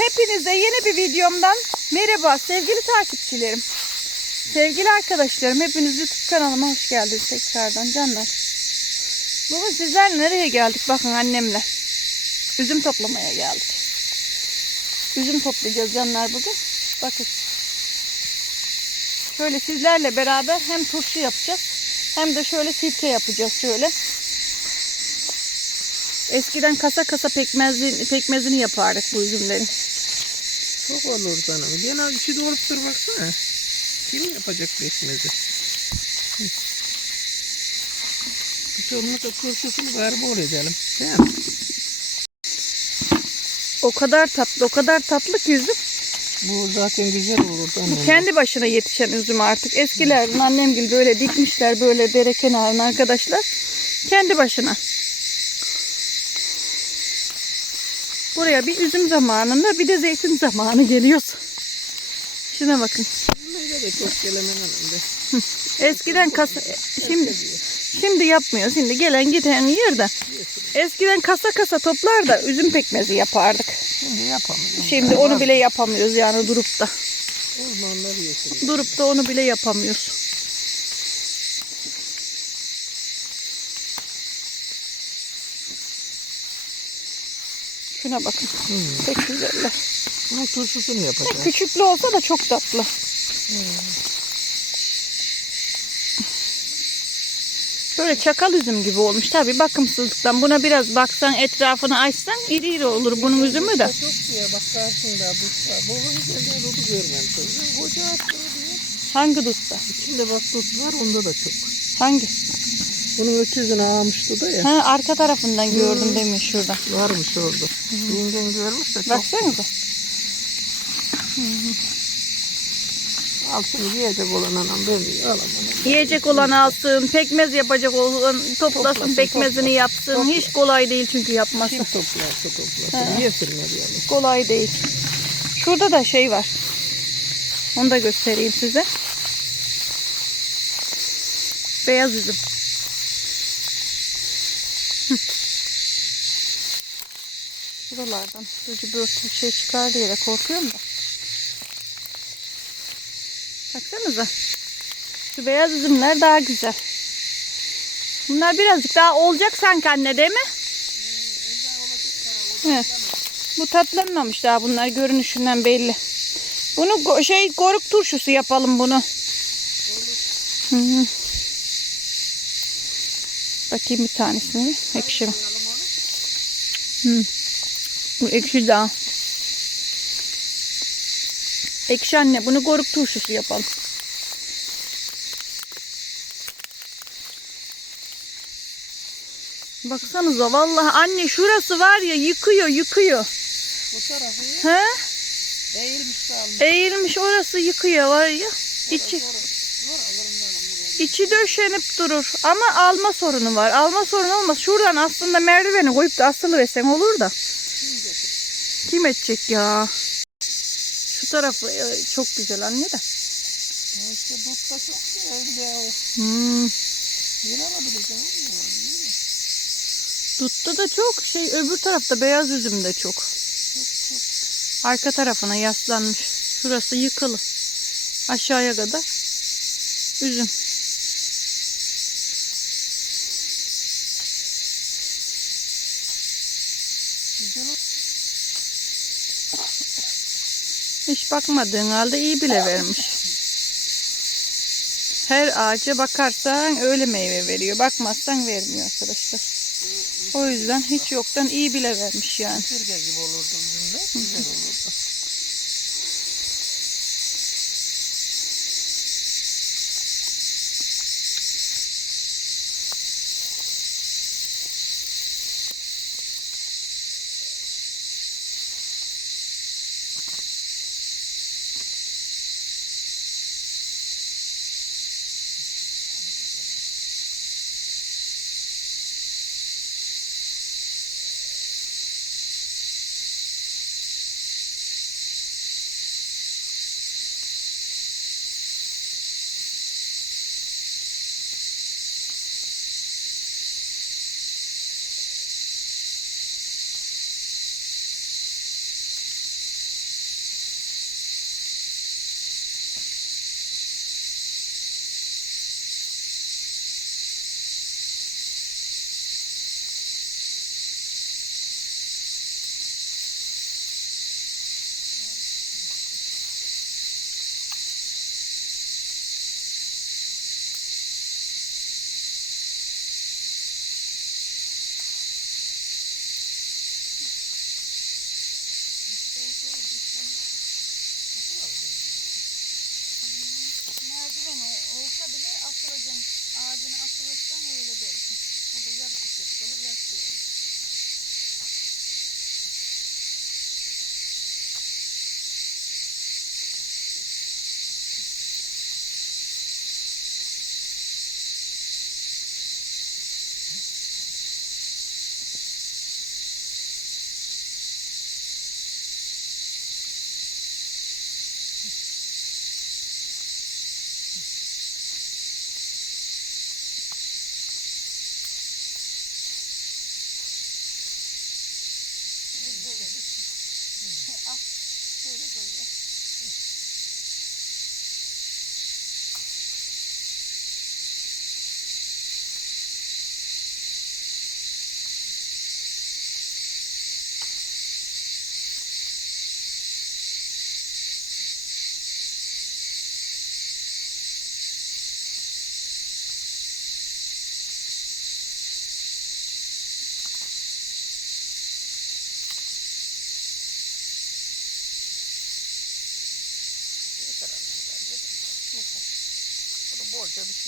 Hepinize yeni bir videomdan merhaba sevgili takipçilerim. Sevgili arkadaşlarım hepiniz YouTube kanalıma hoş geldiniz tekrardan canlar. Bugün sizler nereye geldik bakın annemle. Üzüm toplamaya geldik. Üzüm toplayacağız canlar bugün. Bakın. Şöyle sizlerle beraber hem turşu yapacağız hem de şöyle sirke yapacağız şöyle. Eskiden kasa kasa pekmezli, pekmezini yapardık bu üzümlerin. Çok olur canım. Gene içi dolup dur baksana. Kim yapacak besmezi? Hı. Hiç olmazsa turşusunu garbol edelim. Değil mi? O kadar tatlı, o kadar tatlı ki üzüm. Bu zaten güzel olur. Bu kendi başına yetişen üzüm artık. Eskilerden annem gibi böyle dikmişler böyle dere kenarına arkadaşlar. Kendi başına. Buraya bir üzüm zamanında bir de zeytin zamanı geliyor. Şuna bakın. Eskiden kasa şimdi şimdi yapmıyor. Şimdi gelen giden yer de. Eskiden kasa kasa toplar da üzüm pekmezi yapardık. Şimdi yapamıyorum. Şimdi onu bile yapamıyoruz yani durup da. Durup da onu bile yapamıyoruz. Şuna bakın. Pek güzeller. Bunun turşusunu yapacağız. Küçüklü olsa da çok tatlı. Böyle çakal üzüm gibi olmuş. Tabi bakımsızlıktan. Buna biraz baksan etrafını açsan iri iri olur bunun üzümü de. Çok diye bak karşında bu var. Bu güzel dudu görmem kızım. Koca aslında diyor. Hangi dutta? İçinde bak dut var onda da çok. Hangi? Bunun öküzünü almıştı da ya. Ha, arka tarafından gördüm demin şurada. Varmış orada. Yengen görmüş de çok. Baksanıza. Al şunu yiyecek olan anam ben alamam. Yiyecek olan alsın, pekmez yapacak olan toplasın, Toplasın, pekmezini toplasın. yapsın. Topla. Hiç kolay değil çünkü yapması. Kim toplarsa toplasın. Yesinler yani. Kolay değil. Şurada da şey var. Onu da göstereyim size. Beyaz üzüm. Buralardan ucu börtü şey çıkar diye de korkuyorum da. Baksanıza. Şu beyaz üzümler daha güzel. Bunlar birazcık daha olacak sanki anne değil mi? Evet. Bu tatlanmamış daha bunlar görünüşünden belli. Bunu şey goruk turşusu yapalım bunu. Hı hı. Bakayım bir tanesini. Ekşi mi? Hı. Ekşi daha. Ekşi anne bunu goruk turşusu yapalım. Baksanıza vallahi anne şurası var ya yıkıyor yıkıyor. Bu tarafı He? eğilmiş kalmış. Eğilmiş orası yıkıyor var ya. İçi, içi döşenip durur. Ama alma sorunu var. Alma sorunu olmaz. Şuradan aslında merdiveni koyup da asılı versen olur da. Kim edecek ya? Şu tarafı e, çok güzel anne de. Ya işte dut da çok güzel ya. Hmm. Mi? Dutta da çok şey öbür tarafta beyaz üzüm de çok. Arka tarafına yaslanmış. Şurası yıkılı. Aşağıya kadar üzüm. Hiç bakmadığın halde iyi bile vermiş. Her ağaca bakarsan öyle meyve veriyor. Bakmazsan vermiyor arkadaşlar. O yüzden hiç yoktan iyi bile vermiş yani. Sirke gibi olurdu üzümler. Güzel olurdu.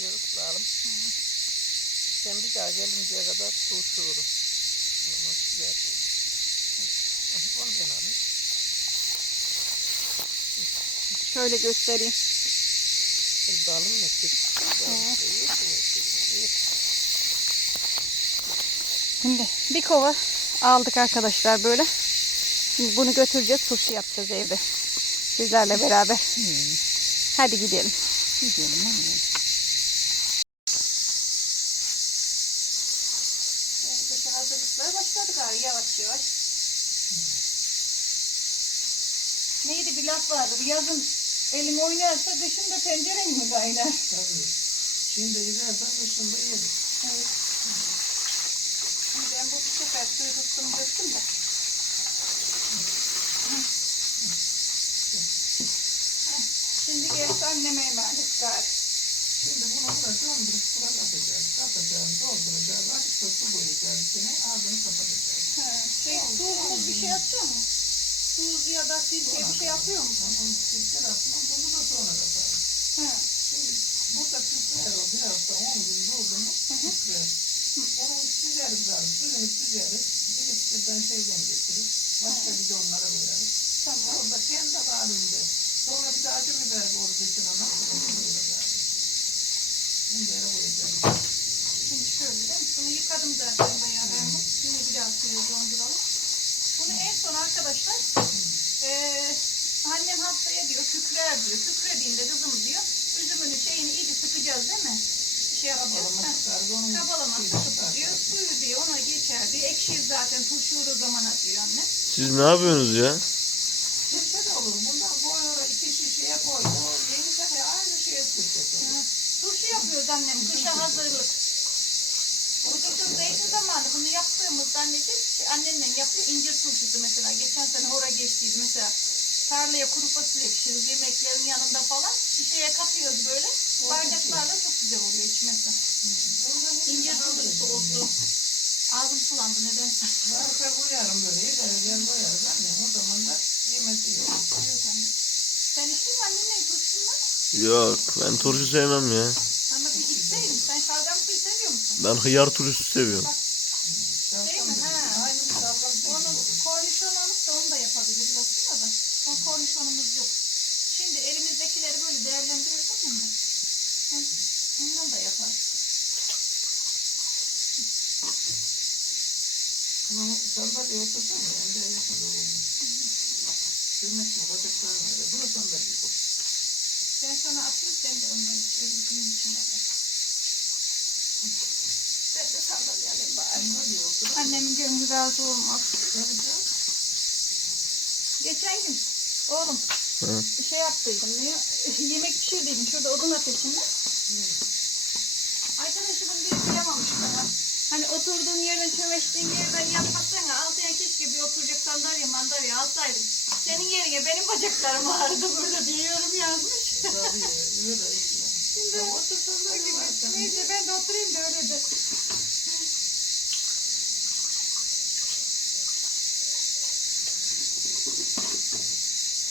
Şey ıslayalım. Sen bir daha gelinceye kadar turşuyorum. Güzel tur. Onu ben alayım. Şöyle göstereyim. Dalın ne kız? Şimdi bir kova aldık arkadaşlar böyle. Şimdi bunu götüreceğiz, turşu yapacağız evde. Sizlerle beraber. Hadi gidelim. Gidelim anne. Kışın hazırlıklara başladık abi yavaş yavaş. Neydi bir laf vardı. Yazın elin oynarsa kışın da tenceren mi kaynar? Tabii. Şimdi gidersen dışında yeriz. Evet. Şimdi ben bu bu sefer suyu tuttum döktüm de. Şimdi gerisi anneme emanet gari. Şimdi bunu burada döndürüp kura atacağız. Katacağız, dolduracağız. Azıcık da su koyacağız içine. Ağzını kapatacağız. Ha, şey, tuzumuz bir şey atıyor mu? Tuz ya da sirke bir şey atıyor mu? Tamam, sirkel atma. Bunu da sonra katalım. Ha. Şimdi burada tükrer o bir hafta, on gün durdu mu tükrer. Onu süzeriz abi, suyunu süzeriz. Bir içten şeyden getiririz. Başka bidonlara koyarız. Tamam. Orada kendi halinde. Sonra bir de acı biber koyarız içine. Nasıl yere koyacağız. Şimdi şöyle değil mi? Bunu yıkadım zaten bayağı ben bu. Yine bir daha suya donduralım. Bunu en son arkadaşlar eee annem haftaya diyor kükrer diyor. Kükrediğinde kızım diyor. Üzümünü şeyini iyice sıkacağız değil mi? Şey yapacağız. Kabalama sıkıp diyor. Suyu diyor ona geçer diyor. Ekşir zaten turşuğu o zamana diyor anne. Siz ne yapıyorsunuz ya? Sirke de olur. Bundan koy oraya iki şişeye koy. O yeni sefer aynı şeye sirke olur. Ha. Turşu yapıyoruz annem. Kışa hazırlık. Bu kışın zeytin zamanı bunu yaptığımızda anneciğim şey, annenle yapıyor incir turşusu mesela. Geçen sene hora geçtiydi mesela. Tarlaya kuru fasulye pişiririz yemeklerin yanında falan. Şişeye katıyoruz böyle. Bardaklarla çok güzel oluyor içmesi. İncir turşusu oldu. Ağzım sulandı nedense. Varsa koyarım böyle. Yeterken koyarız annem. O zaman da yemesi yok. Evet anne. Sen içtin mi annenle turşusundan? Yok ben turşu sevmem ya. Ama bir içseydin. Sen şalgam suyu seviyor musun? Ben hıyar turşusu seviyorum. Değil mi? Ha. Aynı bir salgam şey Onu kornişon alıp da onu da yapabiliriz aslında da. O kornişonumuz yok. Şimdi elimizdekileri böyle değerlendiriyoruz ama. Hem Ondan da yaparız. Bunu sandalye otursana. Ben de olur. Sürmek mi? Bacaklarım öyle. Bunu sandalye koy. Ben sana atayım sen de ondan. Öbürkünün içine de. Ben de sandalye alayım bari. Annemin gönlü razı olmaz. Geçen gün oğlum Hı. şey yaptıydım diyor. Yemek pişirdiydim şurada odun ateşinde. Arkadaşımın biri kıyamamış bana. Hani oturduğun yerden çömeştiğin yerden yapmasana altına keşke bir oturacak sandalye mandalye alsaydım. Senin yerine benim bacaklarım ağrıdı burada diye yorum yazmış. Tabii. Öyle işte. Şimdi Ya otur sandalye var sen. neyse ben de oturayım da öyle de.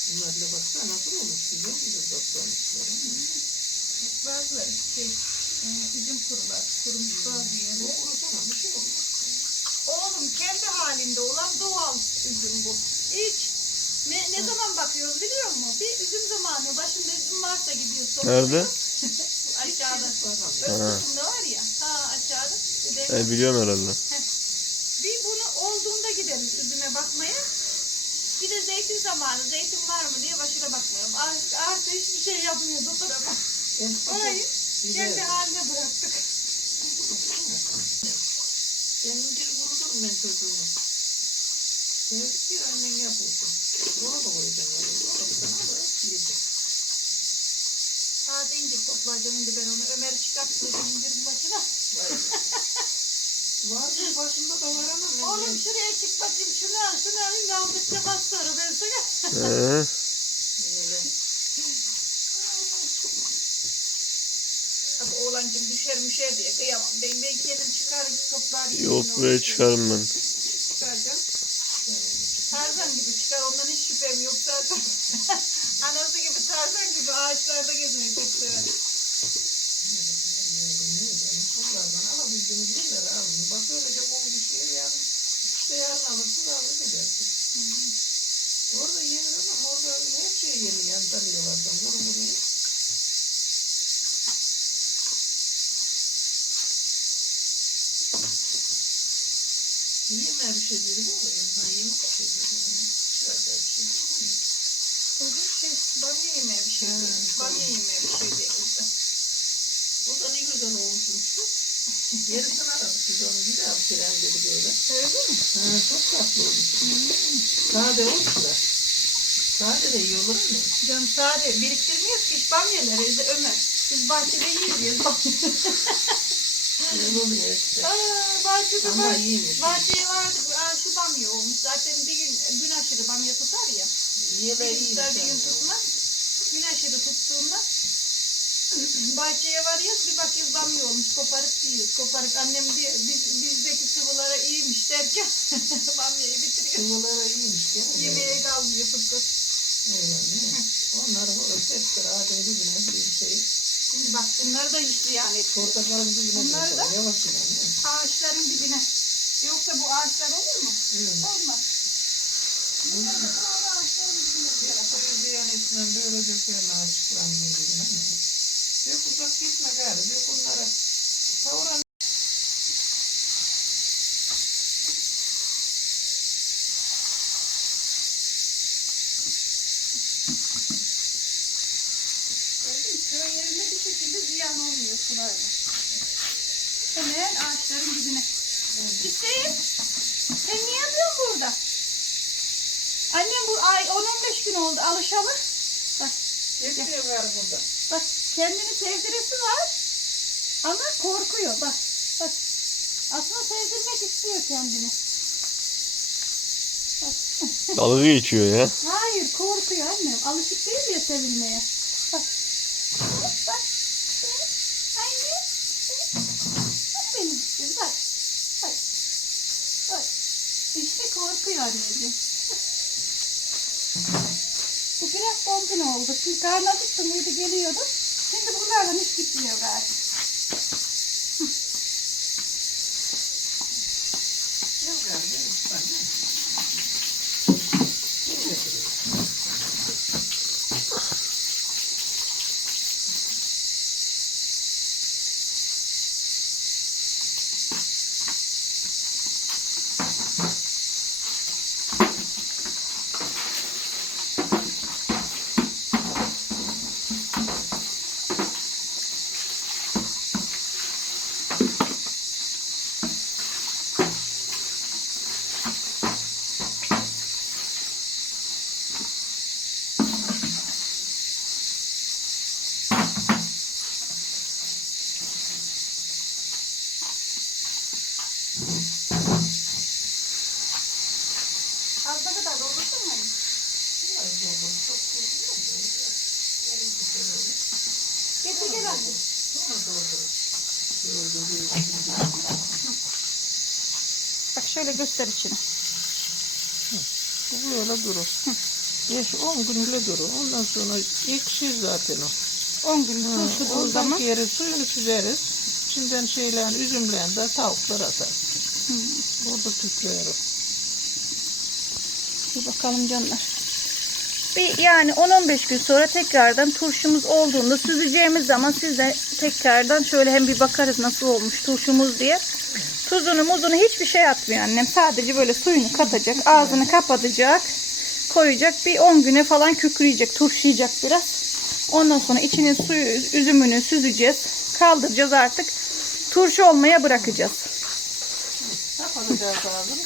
Bunlarla baksana nasıl olur? Güzel güzel toplamışlar. Bazıları şey, e, üzüm kurular, kurumuş bazı yerler. Bu kurusana bir şey olmaz. Oğlum kendi halinde olan doğal üzüm bu. Hiç ne, ne zaman bakıyoruz biliyor musun? Bir üzüm zamanı başında üzüm varsa gidiyoruz. Nerede? Aşağıda. Bakalım. Öz kısımda var ya. Ta aşağıda. E, biliyorum herhalde. Bir bunu olduğunda gideriz üzüme bakmaya. Bir de zeytin zamanı. Zeytin var mı diye başına bakmıyorum. Artık, artık hiçbir şey yapmıyoruz o tarafa. Orayı kendi haline bıraktık. Senin bir vururum ben çocuğumu. Sevdik ki annen yapılsın. Ona da koyacağım. Ona da sana da yiyeceğim. Taze incir toplayacağım ben onu. Ömer çıkarttıracağım incirin başına. Vay. Vardı başında da var ama ben Oğlum şuraya çık bakayım şunu al şunu alayım kaldıkça bas sonra ben sana. Ee. Abi oğlancım düşer müşer diye kıyamam. Ben, ben kendim çıkar toplar. yok buraya çıkarım ben. Çıkaracağım. Tarzan gibi çıkar ondan hiç şüphem yok zaten. Anası gibi Tarzan gibi ağaçlarda gezmeyi pek sever. Bunlardan alabildiğiniz yerlere alın. Bak öylece bol şey yarın. İşte yarın alırsın alır gidersin. Orada yenir ama orada her şey yeni Antalya Yeme bir şey dedi bu. Ha yeme bir şey dedi. Şurada bir şey dedi. Öbür şey bamya yemeği bir şey değil. Bamya yemeği bir şey değil burada. Bu da ne güzel olmuşmuş. Yarısını aradık biz onu bir daha fren dedi böyle. Öyle mi? Ha, çok tatlı olmuş. Sade olmuşlar. Sade de iyi olur mu? Canım sade biriktirmiyoruz ki hiç bamyaları Ömer. Biz bahçede yiyoruz oluyor işte. Aa, bahçede Ama var. iyiymiş. Bahçeye vardık. Aa, şu bamya olmuş. Zaten bir gün gün aşırı bamya tutar ya. Yine Bir gün tutar bir gün tutmaz. Gün aşırı tuttuğunda bahçeye varıyoruz bir bakıyoruz bamya olmuş. Koparıp yiyoruz. Koparıp annem diyor biz, bizdeki sıvılara iyiymiş derken bamyayı bitiriyor. Sıvılara iyiymiş değil mi? Yemeğe kalmıyor fırsat. Öyle mi? Onlar ağacın dibine bir şey. Şimdi bak bunları da hiç ziyan et. Portakalın dibine Bunları da-. Yavaş. Ağaçların dibine. Yoksa bu ağaçlar olur mu? Olmaz. Bunları da doğru ağaçların dibine koyalım. Yüzüyen ismen böyle döküyorsun ağaçların dibine. Dök uzak gitme gari. Dök onlara. Tavuran Hemen ağaçların dibine. Hüseyin, sen ne yapıyorsun burada? Annem bu ay 10-15 gün oldu alışalı. Bak, Yetiyor gari burada. bak kendini sevdiresi var. Ama korkuyor bak. Bak. Aslında sevdirmek istiyor kendini. Bak. Dalga geçiyor ya. Hayır korkuyor annem. Alışık değil ya sevilmeye. Bak. Bak. Bak. Anne. Bak benim için bak. Bak. Bak. İşte korkuyor anneciğim. Bu biraz tombul oldu. Şimdi karnı acıktı mıydı geliyordu. Şimdi buralardan hiç gitmiyor galiba. Gel gari. Gel. Bak. Az da kadar doldursun mu? Getir gel anne. Bak şöyle göster içini. Böyle durur. 5-10 gün öyle durur. Ondan sonra ekşir zaten o. 10 gün turşu o zaman. yeri suyunu süzeriz. İçinden şeylerin, üzümlerini de tavuklar atar. Burada tütler o. Bir bakalım canlar. Bir yani 10-15 gün sonra tekrardan turşumuz olduğunda süzeceğimiz zaman size tekrardan şöyle hem bir bakarız nasıl olmuş turşumuz diye. Tuzunu muzunu hiçbir şey atmıyor annem. Sadece böyle suyunu katacak, ağzını kapatacak, koyacak. Bir 10 güne falan kükreyecek, turşayacak biraz. Ondan sonra içinin suyu, üzümünü süzeceğiz. Kaldıracağız artık. Turşu olmaya bırakacağız. Kapatacağız ağzını.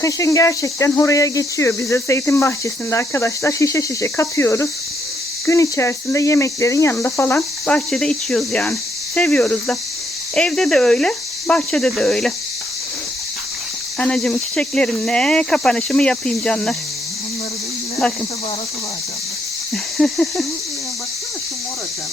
Kışın gerçekten oraya geçiyor bize. Zeytin bahçesinde arkadaşlar şişe şişe katıyoruz. Gün içerisinde yemeklerin yanında falan bahçede içiyoruz yani. Seviyoruz da. Evde de öyle, bahçede de öyle. Anacığım çiçeklerimle kapanışımı yapayım canlar. Bunları da illa Bakın. Baharatı var canım. şu, baksana şu mor canım.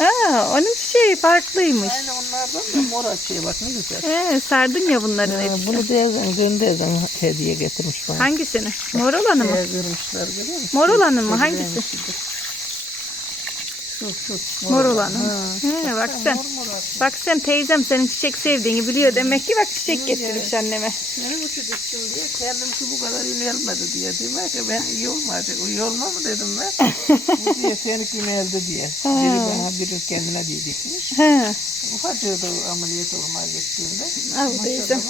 Aa, onun çiçeği farklıymış. Aynı onlardan da mor açıyor bak ne güzel. Ee, sardın ya bunların Ha, hepsi. bunu Dezen gönderden hediye getirmiş bana. Hangisini? Mor olanı mı? Şeye vermişler görüyor musun? Mor olanı mı? Hangisi? Şu şu. Mor olanı. He, bak sen. Bak sen teyzem senin çiçek sevdiğini biliyor demek ki bak çiçek getirmiş anneme. Benim uçu diktim diye kendim ki bu kadar inelmedi diye. Demek ki ben iyi olmayacak. İyi olma mı dedim ben. bu diye seninki ineldi diye. Biri bana biri kendine diye dikmiş. Ufacığı da ameliyat olmaya gittiğinde. Al teyzem.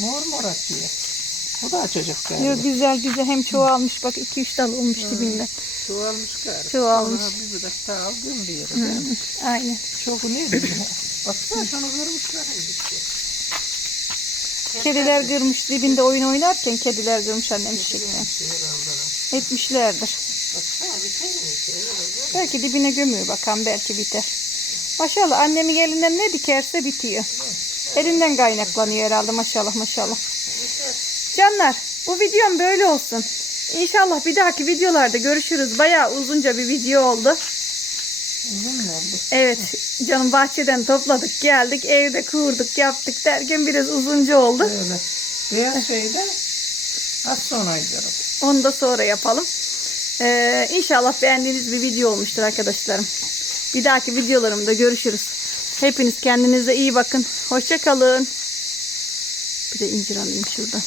Mor mor açıyor. Bu da açacak galiba. Yo, güzel güzel hem çoğalmış bak 2-3 dal olmuş dibinde. Çoğalmış galiba. Çoğalmış. Sonra bir bırak daha al. Ben Aynen. Çok neydi? Baksana şunu kırmışlar. Kediler kırmış dibinde oyun oynarken kediler kırmış annem çiçekten. Etmişlerdir. Baksana biter mi ki? Belki dibine gömüyor bakalım belki biter. Maşallah annemin elinden ne dikerse bitiyor. Elinden kaynaklanıyor herhalde maşallah maşallah. Canlar bu videom böyle olsun. İnşallah bir dahaki videolarda görüşürüz. Bayağı uzunca bir video oldu. Uzun mu oldu? Evet canım bahçeden topladık geldik evde kurduk yaptık derken biraz uzunca oldu. Böyle. Beyaz şeyde az sonra giderim. Onu da sonra yapalım. Ee, inşallah beğendiğiniz bir video olmuştur arkadaşlarım. Bir dahaki videolarımda görüşürüz. Hepiniz kendinize iyi bakın. Hoşça kalın. Bir de incir alayım şuradan.